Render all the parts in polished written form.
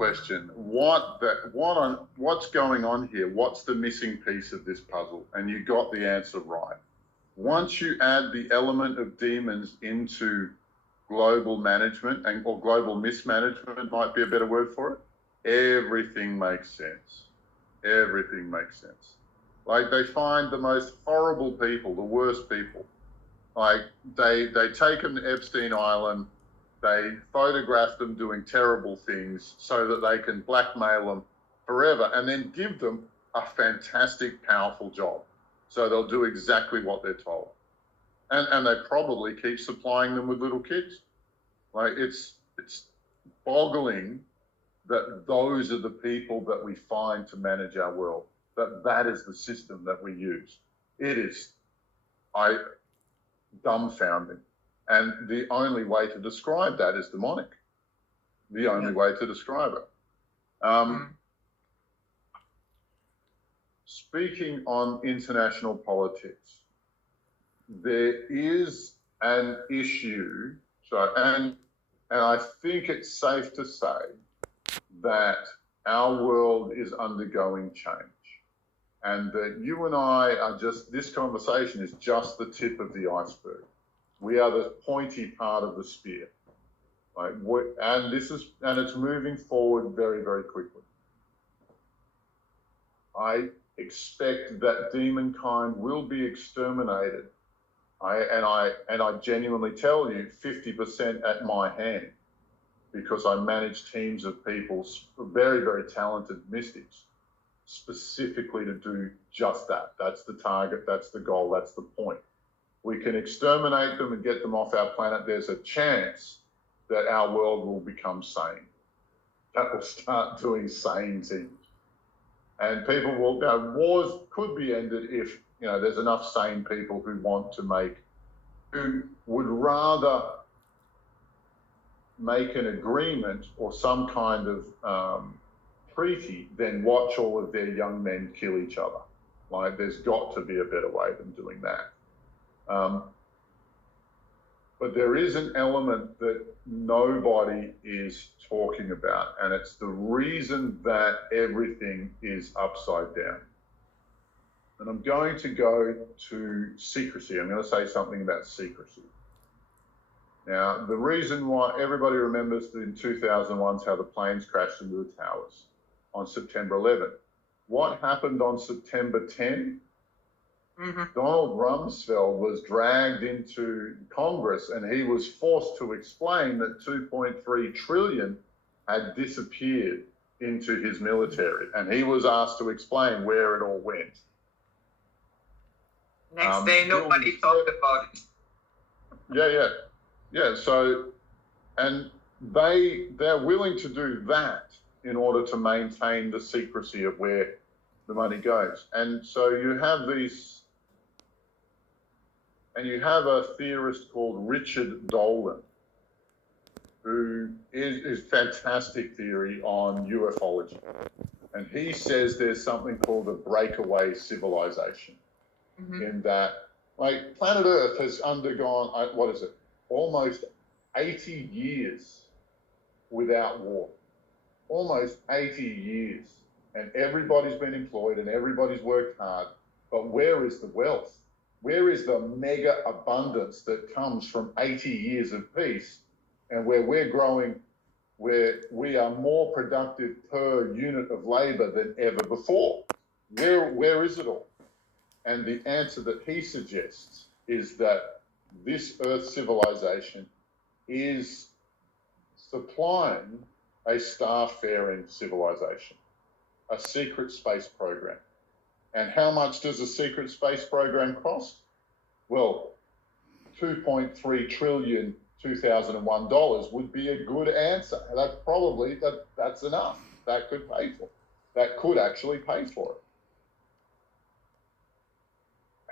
question. What's going on here? What's the missing piece of this puzzle? And you got the answer right. Once you add the element of demons into global management, or global mismanagement might be a better word for it, everything makes sense. Everything makes sense. Like, they find the most horrible people, the worst people. Like, they take them to Epstein Island, they photograph them doing terrible things so that they can blackmail them forever, and then give them a fantastic, powerful job. So they'll do exactly what they're told. And they probably keep supplying them with little kids. Like, it's boggling that those are the people that we find to manage our world, that is the system that we use. It is dumbfounding. And the only way to describe that is demonic. The only way to describe it. Speaking on international politics, there is an issue, and I think it's safe to say that our world is undergoing change, and that you and I are this conversation is just the tip of the iceberg. We are the pointy part of the spear. And it's moving forward very, very quickly. I expect that demonkind will be exterminated. I genuinely tell you, 50% at my hand, because I manage teams of people, very, very talented mystics, specifically to do just that. That's the target, that's the goal, that's the point. We can exterminate them and get them off our planet. There's a chance that our world will become sane. That will start doing sane things. And people will go, wars could be ended if, there's enough sane people who would rather make an agreement or some kind of treaty than watch all of their young men kill each other. Like, there's got to be a better way than doing that. But there is an element that nobody is talking about, and it's the reason that everything is upside down. And I'm going to go to secrecy. I'm going to say something about secrecy. Now, the reason why everybody remembers in 2001 how the planes crashed into the towers on September 11th. What happened on September 10? Donald Rumsfeld was dragged into Congress, and he was forced to explain that 2.3 trillion had disappeared into his military, and he was asked to explain where it all went. Next day, nobody talked about it. Yeah. So, and they're willing to do that in order to maintain the secrecy of where the money goes. And so you have a theorist called Richard Dolan, who is fantastic theory on ufology. And he says there's something called a breakaway civilization, in that, like, planet Earth has undergone, almost 80 years without war. Almost 80 years. And everybody's been employed and everybody's worked hard. But where is the wealth? Where is the mega abundance that comes from 80 years of peace, and where we're growing, where we are more productive per unit of labor than ever before? Where is it all? And the answer that he suggests is that this Earth civilization is supplying a star-faring civilization, a secret space program. And how much does a secret space program cost? Well, $2.3 trillion 2001 dollars would be a good answer. That's enough. That could pay for it. That could actually pay for it.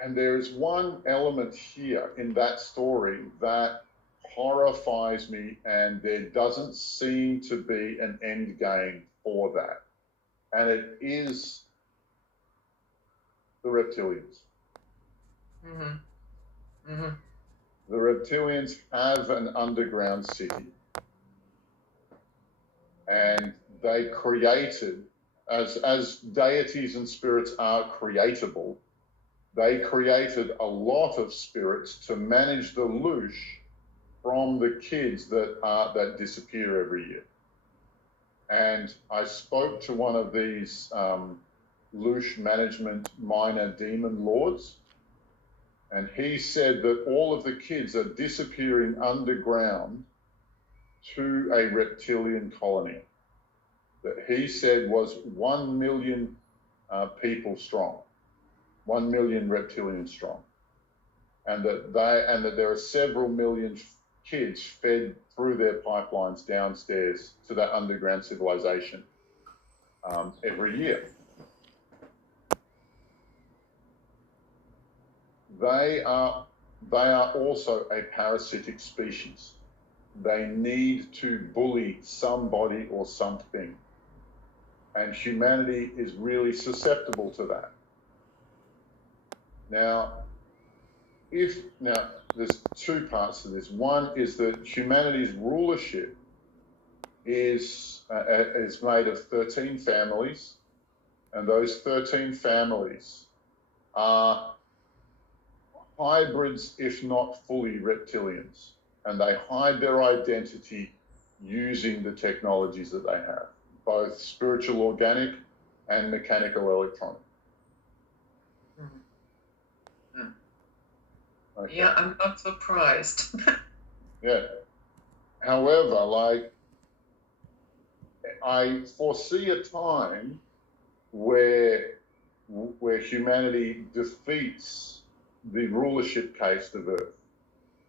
And there is one element here in that story that horrifies me, and there doesn't seem to be an end game for that. And it is the reptilians. The reptilians have an underground city, and they created, as deities and spirits are creatable, they created a lot of spirits to manage the loosh from the kids that disappear every year. And I spoke to one of these loosh management minor demon lords, and he said that all of the kids are disappearing underground to a reptilian colony that he said was 1 million people strong, 1 million reptilians strong, and that there are several million kids fed through their pipelines downstairs to that underground civilization every year. They are also a parasitic species. They need to bully somebody or something. And humanity is really susceptible to that. Now, there's two parts to this. One is that humanity's rulership is made of 13 families, and those 13 families are hybrids, if not fully reptilians, and they hide their identity using the technologies that they have, both spiritual organic and mechanical electronic. Mm-hmm. Okay. Yeah, I'm not surprised. Yeah. However, like, I foresee a time where humanity defeats the rulership caste of Earth,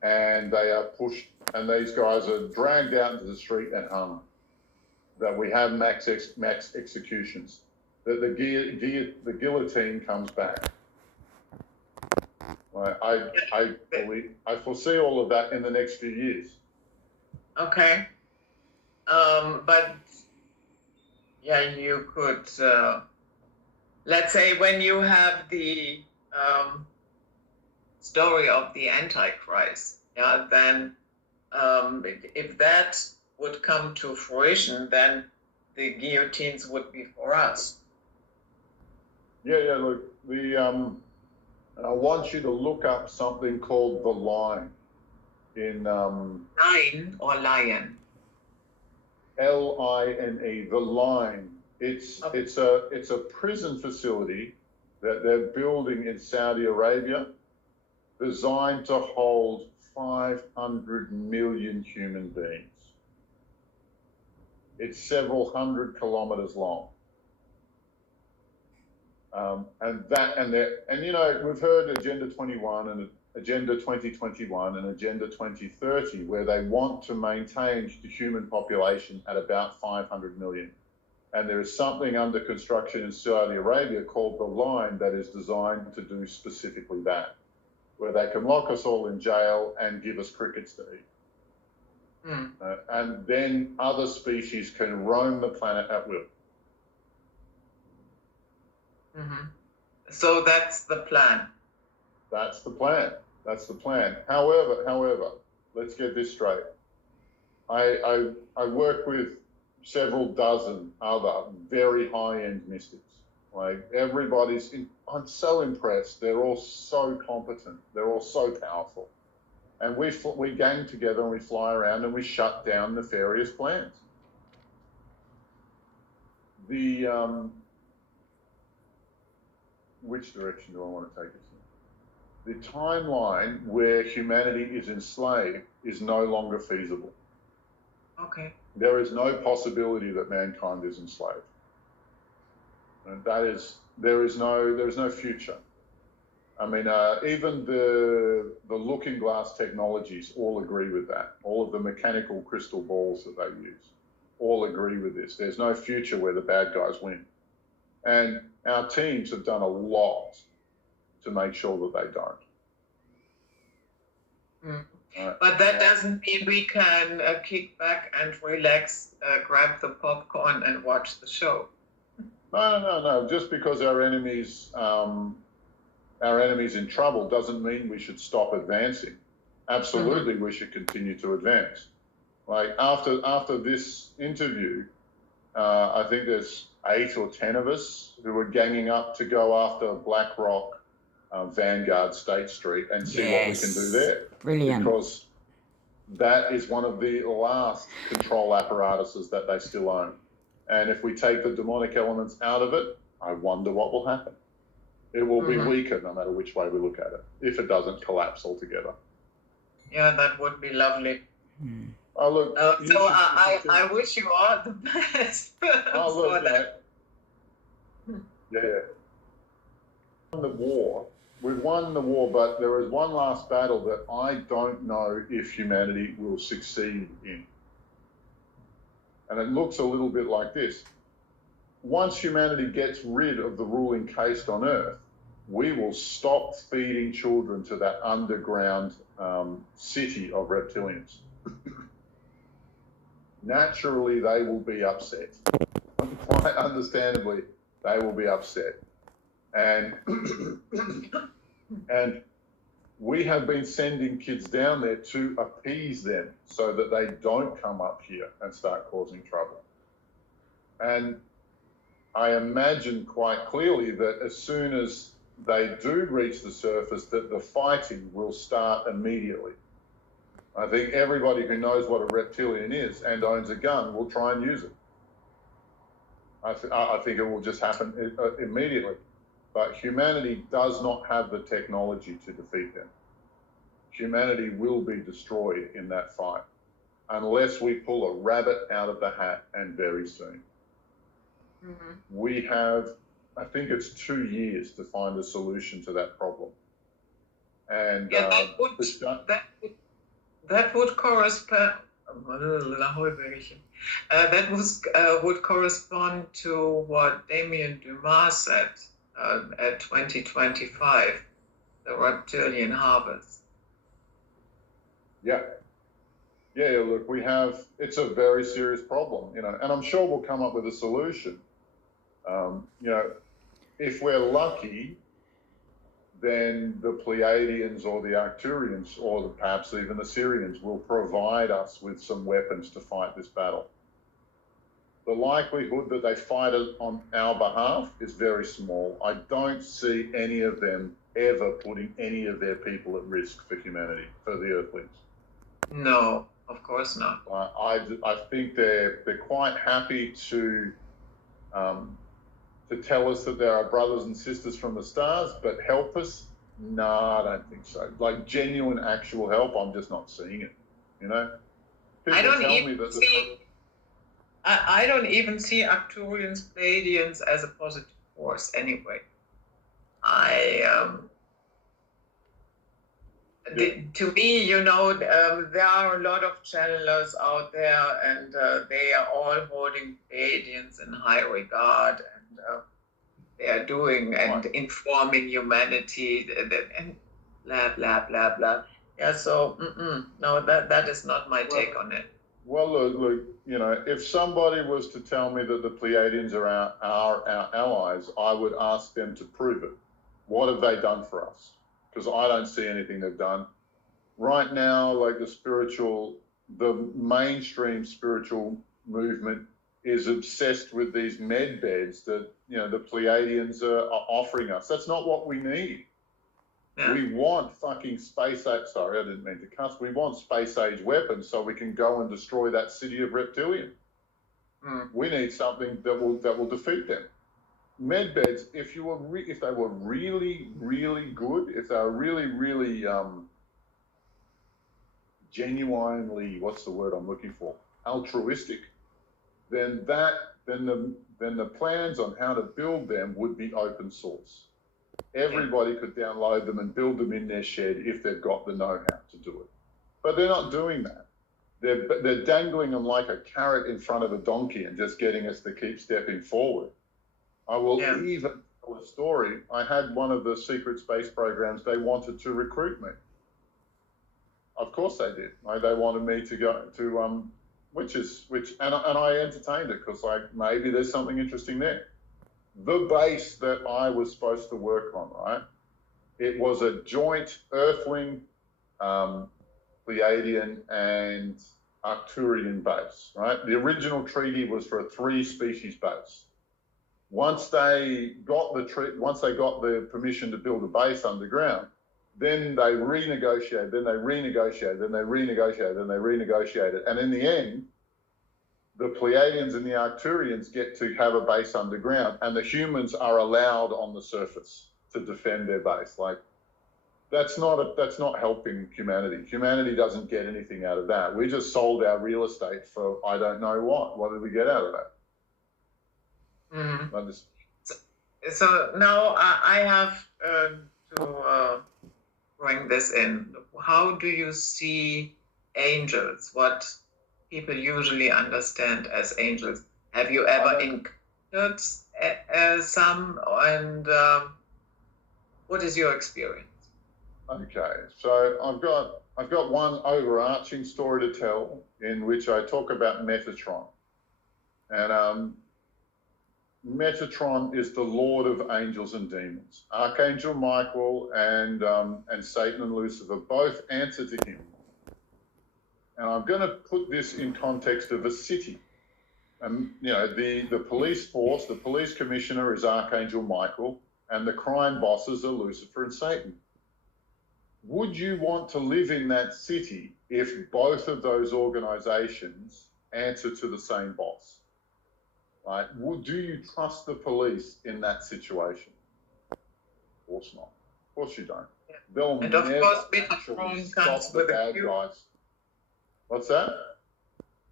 and they are pushed, and these guys are dragged out into the street and hung. That we have max executions. That the guillotine comes back. I foresee all of that in the next few years. Okay. But yeah, you could, let's say when you have the story of the Antichrist, yeah, then if that would come to fruition, then the guillotines would be for us. Yeah, look, I want you to look up something called the Line in Lion or lion? LINE, the Line. It's a prison facility that they're building in Saudi Arabia, designed to hold 500 million human beings. It's several hundred kilometers long. And you know, we've heard Agenda 21 and Agenda 2021 and Agenda 2030, where they want to maintain the human population at about 500 million. And there is something under construction in Saudi Arabia called the Line that is designed to do specifically that, where they can lock us all in jail and give us crickets to eat. And then other species can roam the planet at will. Mm-hmm. So that's the plan. That's the plan. That's the plan. However, let's get this straight. I work with several dozen other very high-end mystics. Like I'm so impressed. They're all so competent. They're all so powerful. And we gang together and we fly around and we shut down nefarious plans. Which direction do I want to take us in? The timeline where humanity is enslaved is no longer feasible. Okay. There is no possibility that mankind is enslaved. And there is no future. I mean, even the looking glass technologies all agree with that. All of the mechanical crystal balls that they use all agree with this. There's no future where the bad guys win. And our teams have done a lot to make sure that they don't. But that doesn't mean we can kick back and relax, grab the popcorn and watch the show. No. Just because our enemy's in trouble doesn't mean we should stop advancing. Absolutely, we should continue to advance. Like after this interview, I think there's 8 or 10 of us who are ganging up to go after BlackRock, Vanguard, State Street, and see what we can do there. Brilliant. Because that is one of the last control apparatuses that they still own. And if we take the demonic elements out of it, I wonder what will happen. It will be weaker no matter which way we look at it, if it doesn't collapse altogether. Yeah, that would be lovely. Oh, look. So I wish you all the best. Oh, look, for that. Yeah. Won the war. We've won the war, but there is one last battle that I don't know if humanity will succeed in. And it looks a little bit like this. Once humanity gets rid of the ruling caste on Earth, we will stop feeding children to that underground city of reptilians. Naturally, they will be upset. Quite understandably, they will be upset. And we have been sending kids down there to appease them so that they don't come up here and start causing trouble. And I imagine quite clearly that as soon as they do reach the surface, that the fighting will start immediately. I think everybody who knows what a reptilian is and owns a gun will try and use it. I think it will just happen immediately. But humanity does not have the technology to defeat them. Humanity will be destroyed in that fight unless we pull a rabbit out of the hat, and very soon. We have, I think it's 2 years to find a solution to that problem. And yeah, that would correspond. Would correspond to what Damien Dumas said at 2025, the reptilian harvest. Yeah, look, it's a very serious problem, and I'm sure we'll come up with a solution. If we're lucky, then the Pleiadians or the Arcturians or perhaps even the Syrians will provide us with some weapons to fight this battle. The likelihood that they fight it on our behalf is very small. I don't see any of them ever putting any of their people at risk for humanity, for the Earthlings. No, of course not. I think they're quite happy to tell us that there are brothers and sisters from the stars, but help us? No, I don't think so. Like genuine, actual help, I'm just not seeing it. I don't even see Arcturians, Pleiadians as a positive force anyway. To me, there are a lot of channelers out there, and they are all holding Pleiadians in high regard, and they are doing and informing humanity, and blah, blah, blah, blah. Yeah, so, no, that is not my take on it. Well, look, if somebody was to tell me that the Pleiadians are our allies, I would ask them to prove it. What have they done for us? Because I don't see anything they've done. Right now, like the mainstream spiritual movement is obsessed with these med beds that, the Pleiadians are offering us. That's not what we need. Yeah. We want fucking space age, sorry, I didn't mean to cuss. We want space age weapons so we can go and destroy that city of reptilian. We need something that will defeat them. Med beds, if they were really, really good, if they were really, really genuinely, what's the word I'm looking for, altruistic, then the plans on how to build them would be open source. Everybody could download them and build them in their shed if they've got the know-how to do it. But they're not doing that. They're dangling them like a carrot in front of a donkey and just getting us to keep stepping forward. I will even tell a story. I had one of the secret space programs, they wanted to recruit me. Of course they did. They wanted me to go to, and I entertained it because maybe there's something interesting there. The base that I was supposed to work on, right? It was a joint Earthling, Pleiadian, and Arcturian base, right? The original treaty was for a 3-species base. Once they got the permission to build a base underground, then they renegotiated, then they renegotiated, then they renegotiated, then they renegotiated. And in the end, the Pleiadians and the Arcturians get to have a base underground, and the humans are allowed on the surface to defend their base. Like, that's not helping humanity. Humanity doesn't get anything out of that. We just sold our real estate for I don't know what. What did we get out of that? Mm-hmm. So now I have to bring this in. How do you see angels? What people usually understand as angels? Have you ever encountered some? And what is your experience? Okay, so I've got one overarching story to tell in which I talk about Metatron, and Metatron is the Lord of angels and demons. Archangel Michael and Satan and Lucifer both answer to him. And I'm going to put this in context of a city. You know, the police force, the police commissioner is Archangel Michael, and the crime bosses are Lucifer and Satan. Would you want to live in that city if both of those organizations answer to the same boss? Right? Do you trust the police in that situation? Of course not. Of course you don't. Yeah. They'll and of never course, actually Metatron stop comes the with bad a cube. guys. What's that?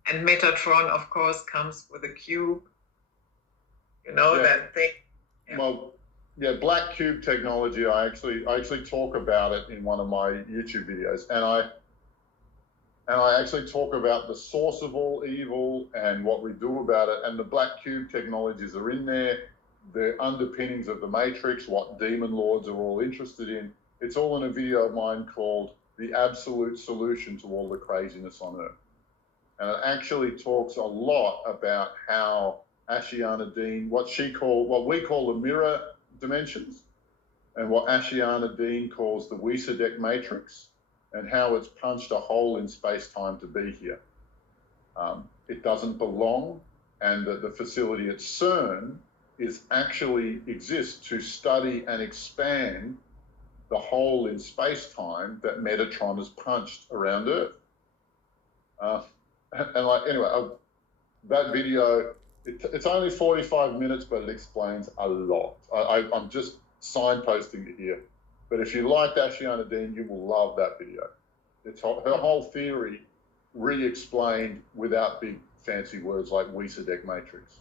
And Metatron, of course, comes with a cube. You know, that thing. Yeah. Well, yeah, black cube technology. I actually talk about it in one of my YouTube videos, and I actually talk about the source of all evil and what we do about it. And the black cube technologies are in there. The underpinnings of the Matrix, what demon lords are all interested in. It's all in a video of mine called "The Absolute Solution to All the Craziness on Earth," and it actually talks a lot about how Ashiana Dean, what we call the mirror dimensions, and what Ashiana Dean calls the Wiesadek matrix, and how it's punched a hole in space-time to be here. It doesn't belong, and the facility at CERN actually exists to study and expand the hole in space-time that Metatron has punched around Earth. That video, it's only 45 minutes, but it explains a lot. I'm just signposting it here. But if you liked Ashiana Dean, you will love that video. Her whole theory re-explained without big fancy words like Wiesadek matrix.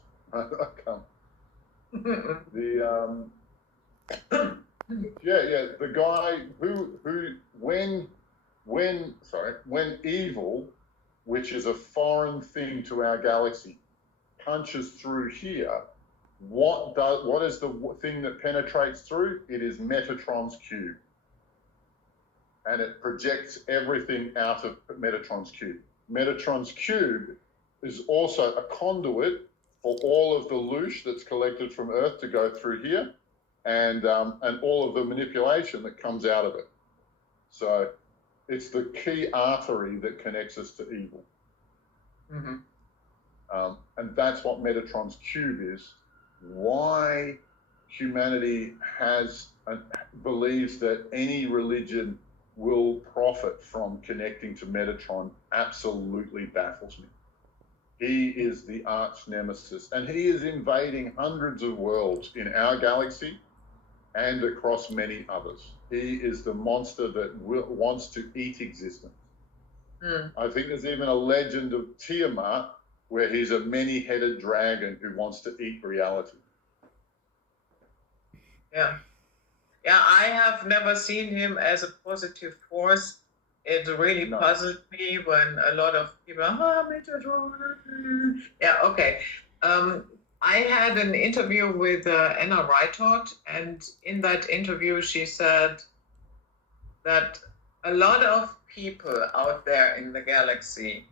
The guy who when evil, which is a foreign thing to our galaxy, punches through here, what is the thing that penetrates through? It is Metatron's cube, and it projects everything out of Metatron's cube. Metatron's cube is also a conduit for all of the loosh that's collected from Earth to go through here, and all of the manipulation that comes out of it. So it's the key artery that connects us to evil. Mm-hmm. And that's what Metatron's cube is. Why humanity believes that any religion will profit from connecting to Metatron absolutely baffles me. He is the arch nemesis, and he is invading hundreds of worlds in our galaxy and across many others. He is the monster that wants to eat existence. I think there's even a legend of Tiamat where he's a many-headed dragon who wants to eat reality. Yeah, I have never seen him as a positive force. It really puzzled me when a lot of people, Metatron. Yeah, okay. I had an interview with Anna Reithort, and in that interview she said that a lot of people out there in the galaxy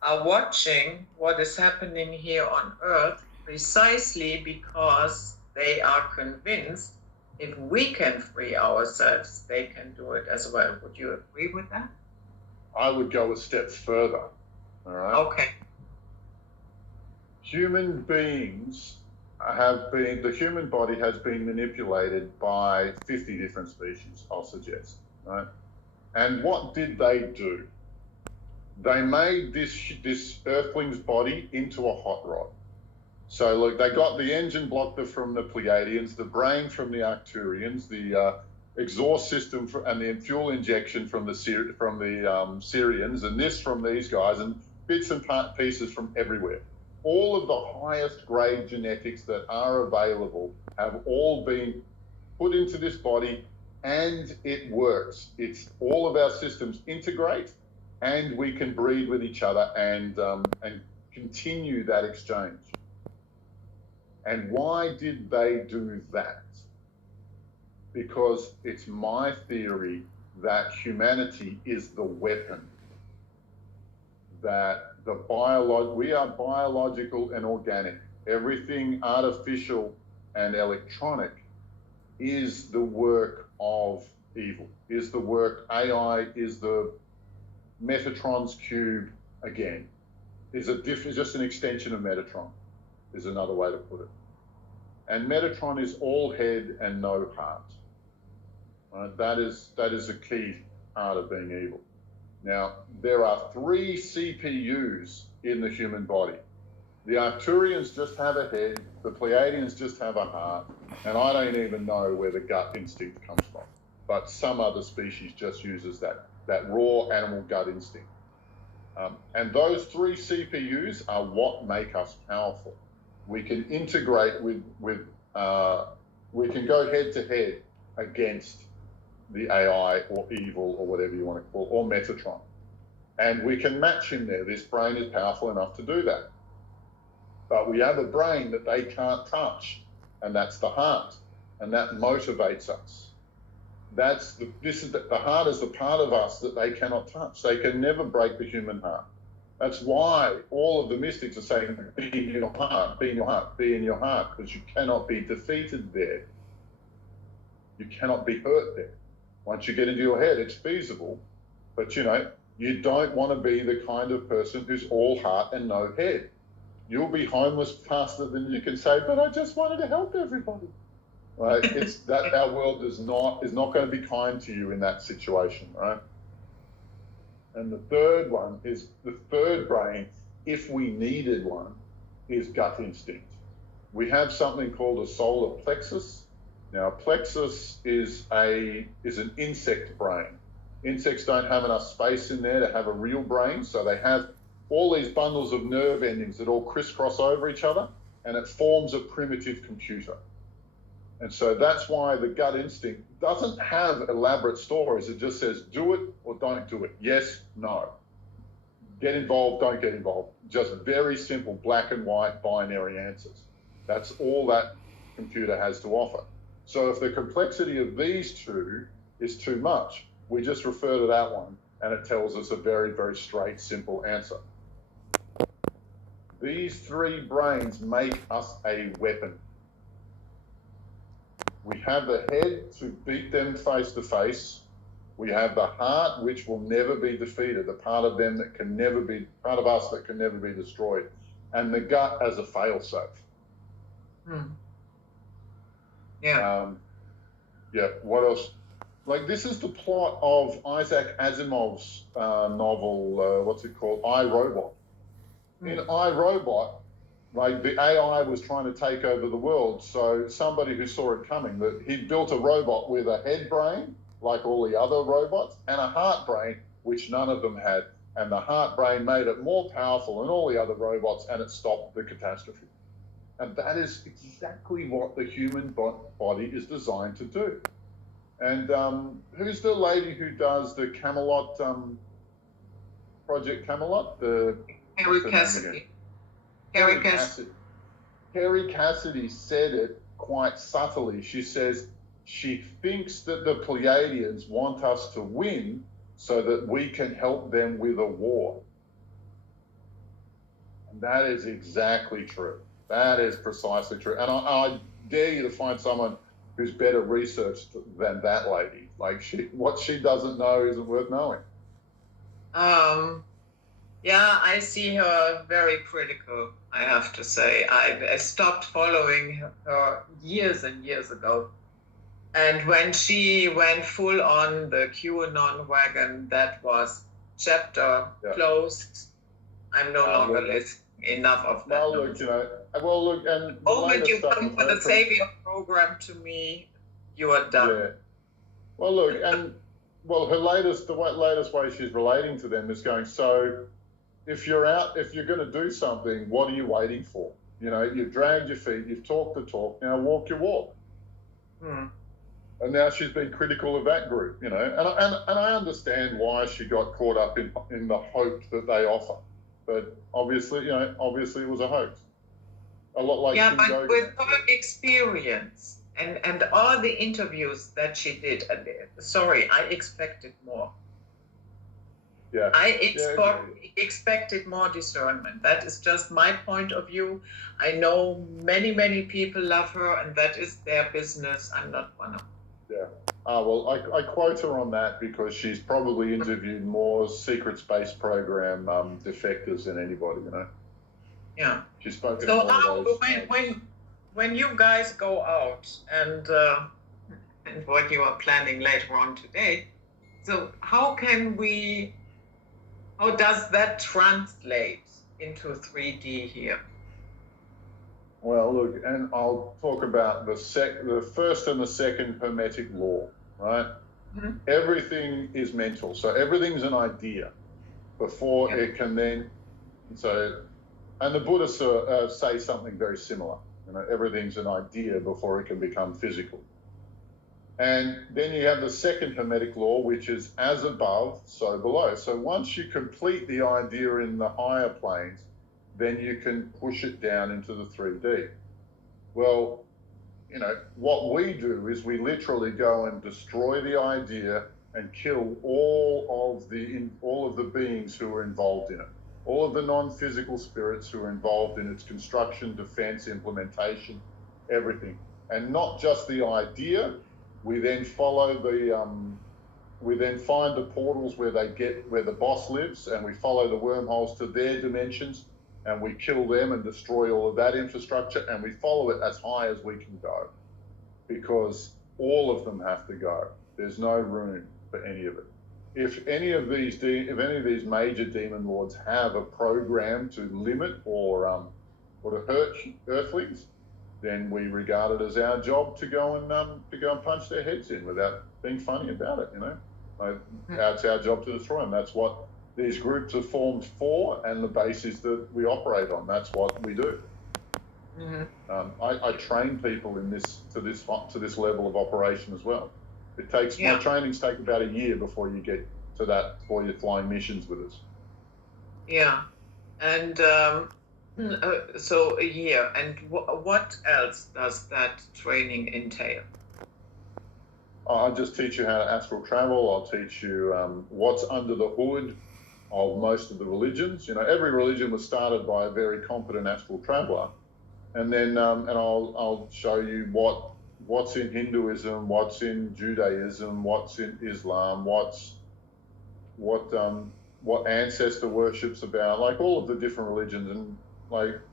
are watching what is happening here on Earth precisely because they are convinced if we can free ourselves, they can do it as well. Would you agree with that? I would go a step further. All right. Okay. Human beings the human body has been manipulated by 50 different species, I'll suggest, right? And what did they do? They made this Earthling's body into a hot rod. So look, they got the engine block from the Pleiadians, the brain from the Arcturians, the exhaust system and the fuel injection from the Syrians, and this from these guys, and bits and pieces from everywhere. All of the highest grade genetics that are available have all been put into this body, and it works. It's all of our systems integrate, and we can breed with each other and continue that exchange. And why did they do that? Because it's my theory that humanity is the weapon, that we are biological and organic. Everything artificial and electronic is the work of evil, is the work, AI is the Metatron's cube again, is just an extension of Metatron, is another way to put it. And Metatron is all head and no heart. Right? That is a key part of being evil. Now, there are 3 CPUs in the human body. The Arcturians just have a head, the Pleiadians just have a heart, and I don't even know where the gut instinct comes from. But some other species just uses that raw animal gut instinct. And those 3 CPUs are what make us powerful. We can integrate we can go head to head against the AI or evil or whatever you want to call it, or Metatron. And we can match him there. This brain is powerful enough to do that. But we have a brain that they can't touch, and that's the heart, and that motivates us. The heart is the part of us that they cannot touch. They can never break the human heart. That's why all of the mystics are saying, be in your heart, be in your heart, be in your heart, because you cannot be defeated there. You cannot be hurt there. Once you get into your head, it's feasible, but you don't want to be the kind of person who's all heart and no head. You'll be homeless faster than you can say, but I just wanted to help everybody. Right? It's that our world is not going to be kind to you in that situation, right? And the third one is the third brain, if we needed one, is gut instinct. We have something called a solar plexus. Now, plexus is an insect brain. Insects don't have enough space in there to have a real brain, so they have all these bundles of nerve endings that all crisscross over each other, and it forms a primitive computer. And so that's why the gut instinct doesn't have elaborate stories. It just says, do it or don't do it. Yes, no. Get involved, don't get involved. Just very simple black and white binary answers. That's all that computer has to offer. So if the complexity of these 2 is too much, we just refer to that one and it tells us a very, very straight, simple answer. These 3 brains make us a weapon. We have the head to beat them face to face. We have the heart, which will never be defeated, the part of them that can never be, part of us that can never be destroyed, and the gut as a fail-safe. Yeah. What else? Like, this is the plot of Isaac Asimov's novel, what's it called? I, Robot. In I, Robot, like, the AI was trying to take over the world, so somebody who saw it coming, that he built a robot with a head brain, like all the other robots, and a heart brain, which none of them had. And the heart brain made it more powerful than all the other robots, and it stopped the catastrophe. And that is exactly what the human body is designed to do. And who's the lady who does the Camelot, Project Camelot? Harry Cassidy. Harry Cassidy. Harry Cassidy said it quite subtly. She says she thinks that the Pleiadians want us to win so that we can help them with a war. And that is exactly true. That is precisely true. And I dare you to find someone who's better researched than that lady. Like, what she doesn't know isn't worth knowing. Yeah, I see her very critical, I have to say. I stopped following her years and years ago. And when she went full on the QAnon wagon, that was chapter closed. I'm no longer Look, listening. Enough of that. well, look, and The the moment latest you stuff come I've for the heard from, Savior program to me, you are done. yeah. Well, look, and well, her latest way she's relating to them is going, so if you're going to do something, what are you waiting for? You've dragged your feet, you've talked the talk, now walk your walk. And now she's been critical of that group, and I understand why she got caught up in the hope that they offer, but obviously it was a hoax. A lot like Yeah, Kim but Gogan, with her actually. experience and all the interviews that she did, sorry, I expected more. Yeah. Expected more discernment. That is just my point of view. I know many, many people love her, and that is their business. I'm not one of them. Yeah. Well, I quote her on that because she's probably interviewed more secret space program defectors than anybody, Yeah. She's spoken So to more of those. when you guys go out and what you are planning later on today, so how does that translate into 3D here? Well, look, and I'll talk about the first and the second Hermetic law, right? Mm-hmm. Everything is mental, so everything's an idea before it can then. So, and the Buddhists say something very similar. Everything's an idea before it can become physical. And then you have the second Hermetic law, which is as above, so below. So once you complete the idea in the higher planes, then you can push it down into the 3D. Well, what we do is we literally go and destroy the idea and kill all of the beings who are involved in it, all of the non-physical spirits who are involved in its construction, defense, implementation, everything, and not just the idea. We then we then find the portals where the boss lives, and we follow the wormholes to their dimensions, and we kill them and destroy all of that infrastructure, and we follow it as high as we can go, because all of them have to go. There's no room for any of it. If any of these major demon lords have a program to limit or to hurt Earthlings, then we regard it as our job to go and punch their heads in without being funny about it. It's our job to destroy them. That's what these groups are formed for, and the basis that we operate on. That's what we do. Mm-hmm. I train people to this level of operation as well. My trainings take about a year before you get to that, before you're flying missions with us. Yeah, and so a year. And what else does that training entail? I'll just teach you how to astral travel. I'll teach you what's under the hood of most of the religions. Every religion was started by a very competent astral traveler, and then and I'll show you what's in Hinduism, what's in Judaism, what's in Islam, what ancestor worship's about, like all of the different religions, and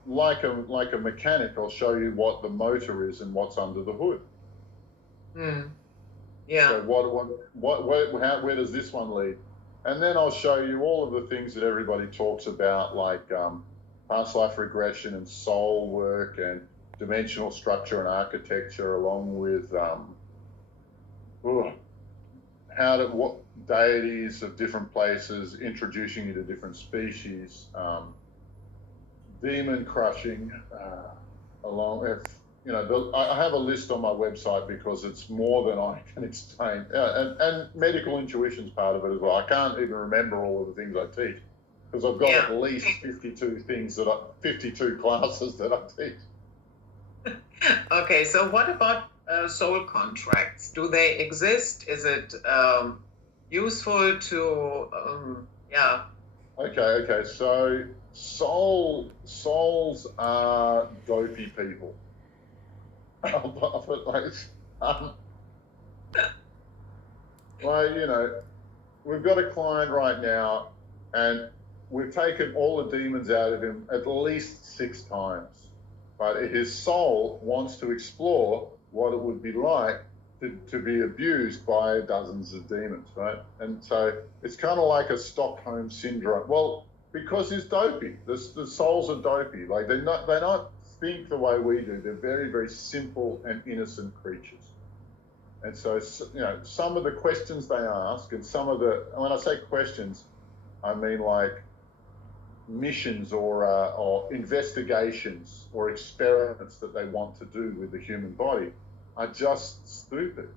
like a mechanic, I'll show you what the motor is and what's under the hood. Yeah. So where does this one lead? And then I'll show you all of the things that everybody talks about, like past life regression and soul work and dimensional structure and architecture, along with what deities of different places, introducing you to different species, demon crushing, along with, I have a list on my website because it's more than I can explain, and medical intuition's part of it as well. I can't even remember all of the things I teach because I've got at least 52 classes that I teach. Okay, so what about soul contracts? Do they exist? Is it useful to Okay. So souls are dopey people. We've got a client right now And we've taken all the demons out of him at least 6 times. But his soul wants to explore what it would be like to be abused by dozens of demons, right? And so it's kind of like a Stockholm syndrome. Well, because he's dopey. The souls are dopey. Like they not think the way we do. They're very, very simple and innocent creatures. And so, you know, some of the questions they ask, and some of the, when I say questions, I mean like missions or investigations or experiments that they want to do with the human body are just stupid.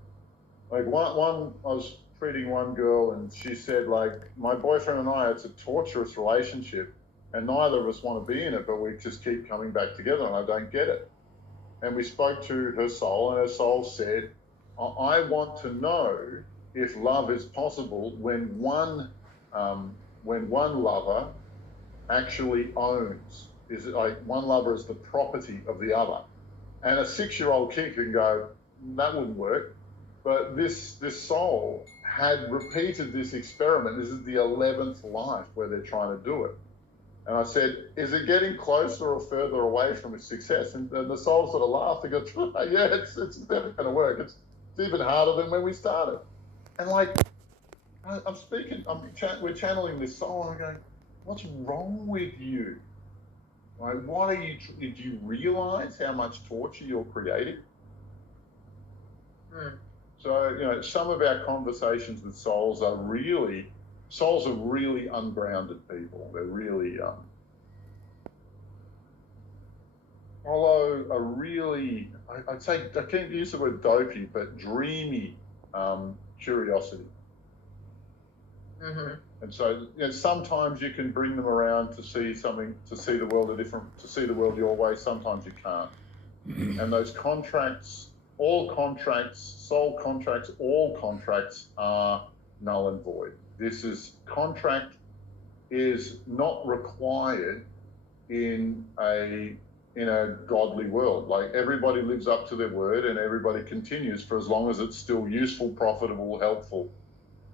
Like one I was treating one girl and she said, like, my boyfriend and I, it's a torturous relationship and neither of us want to be in it, but we just keep coming back together and I don't get it. And we spoke to her soul and her soul said, I want to know if love is possible when one lover actually owns. Is it like one lover is the property of the other? And a 6-year-old kid can go, that wouldn't work. But this soul had repeated this experiment. This is the 11th life where they're trying to do it. And I said, is it getting closer or further away from its success? And the soul sort of laughed and goes, yeah, it's never going to work. It's even harder than when we started. And like, we're channeling this soul and I'm going, what's wrong with you? Like, did you realize how much torture you're creating? So, you know, some of our conversations with souls are really ungrounded people. They're really, follow a really, I'd say, I can't use the word dopey, but dreamy curiosity. Mm-hmm. And so, you know, sometimes you can bring them around to see something, to see the world your way. Sometimes you can't. And those contracts, all contracts are null and void. Contract is not required in a godly world. Like everybody lives up to their word and everybody continues for as long as it's still useful, profitable, helpful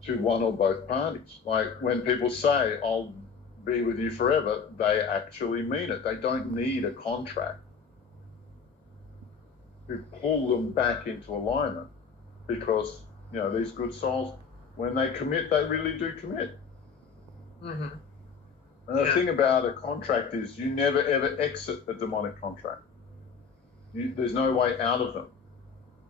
to one or both parties. Like when people say, I'll be with you forever, they actually mean it. They don't need a contract to pull them back into alignment because, you know, these good souls, when they commit, they really do commit. Mm-hmm. And the thing about a contract is you never ever exit a demonic contract. There's no way out of them.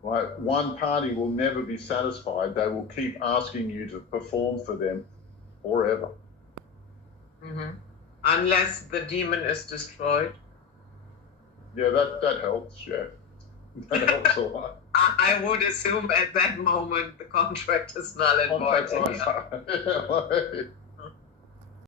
Right? One party will never be satisfied. They will keep asking you to perform for them forever. Mm-hmm. Unless the demon is destroyed. Yeah, that helps. Yeah, that helps a lot. I would assume at that moment the contract is null and void.